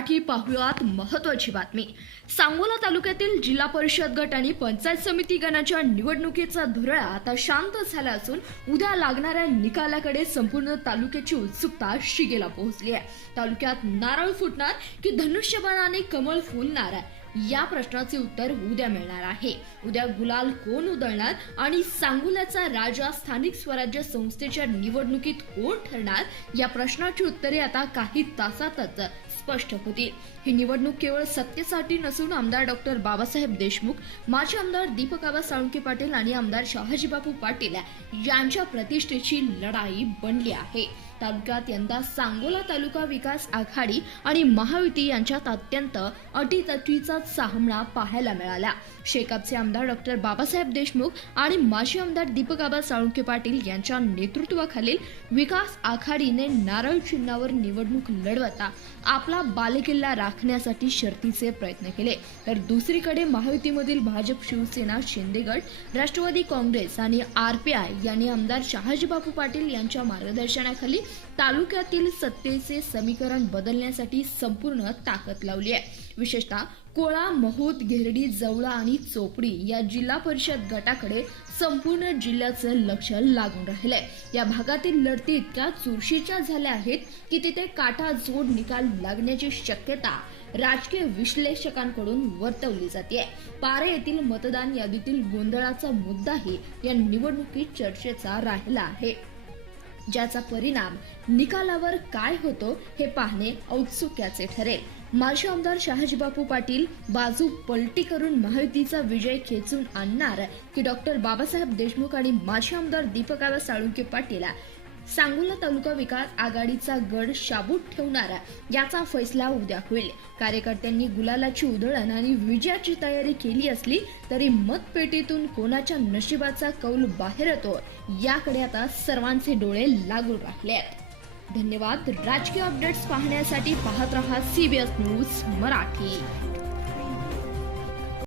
मराठी पाहुयात महत्त्वाची बातमी। सांगोला तालुक्यातील जिल्हा परिषद गट आणि पंचायत समिती गणाच्या निवडणुकीचा धुरळा आता शांत झाला असून उद्या लागणाऱ्या निकालाकडे संपूर्ण तालुक्याची उत्सुकता शिगेला पोहोचली आहे। तालुक्यात नारळ फुटणार की धनुष्यबाणाने कमळ फुलणार या प्रश्नाचे उत्तर उद्या मिळणार आहे। उद्या गुलाल कोण उधळणार आणि सांगोल्याचा राजा स्थानिक स्वराज्य संस्थेच्या निवडणुकीत कोण ठरणार या प्रश्नाची उत्तरे आता काही तासातच स्पष्ट होतील। ही निवडणूक केवळ सत्तेसाठी नसून आमदार डॉक्टर बाबासाहेब देशमुख, माजी आमदार दीपक आबा साळुंखे पाटील आणि आमदार शहाजीबापू पाटील यांच्या प्रतिष्ठेची लढाई बनली आहे। तालुक्यात यंदा सांगोला तालुका विकास आघाडी आणि महायुती यांच्यात अत्यंत अटीतटीचा सामना पाहायला मिळाला। शेकापचे आमदार डॉक्टर बाबासाहेब देशमुख आणि माजी आमदार दीपक आबा साळुंखे पाटील यांच्या नेतृत्वाखालील विकास आघाडीने नारळ चिन्हावर निवडणूक लढवता आपला बालेकिल्ला राखण्यासाठी शर्थीचे प्रयत्न केले, तर दुसरीकडे महायुतीमधील भाजप, शिवसेना, शिंदेगड, राष्ट्रवादी काँग्रेस आणि आरपीआय यांनी आमदार शहाजीबापू पाटील यांच्या मार्गदर्शनाखाली तालुक्यातील सत्तेचे समीकरण बदलण्यासाठी संपूर्ण ताकद लावली आहे। विशेषतः कोळा, महूद, घेरडी, जवळा आणि चोपडी या जिल्हा परिषद गटाकडे संपूर्ण जिल्ह्याचं लक्ष लागून राहिलंय। या भागातील लढती इतक्या चुरशीच्या झाल्या आहेत की तिथे काटा जोड निकाल लागण्याची शक्यता राजकीय विश्लेषकांकडून वर्तवली जाते। पारे येथील मतदान यादीतील गोंधळाचा मुद्दाही या निवडणुकीत चर्चेचा राहिला आहे, ज्याचा परिणाम निकालावर काय होतो हे पाहणे औत्सुक्याचे ठरेल। माजी आमदार शहाजीबापू पाटील बाजू पलटी करून महायुतीचा विजय खेचून आणणार की डॉक्टर बाबासाहेब देशमुख आणि माजी आमदार दीपक आबा साळुंखे पाटील सांगोला तालुका विकास आघाडीचा गड शाबूत ठेवणार याचा फैसला उद्या होईल। कार्यकर्त्यांनी गुलालाची उधळण आणि विजयाची तयारी केली असली तरी मतपेटीतून कोणाच्या नशिबाचा कौल बाहेर येतो याकडे आता सर्वांचे डोळे लागून राहिले आहेत। धन्यवाद। राजकीय अपडेट्स पाहण्यासाठी पाहत रहा CBS न्यूज मराठी।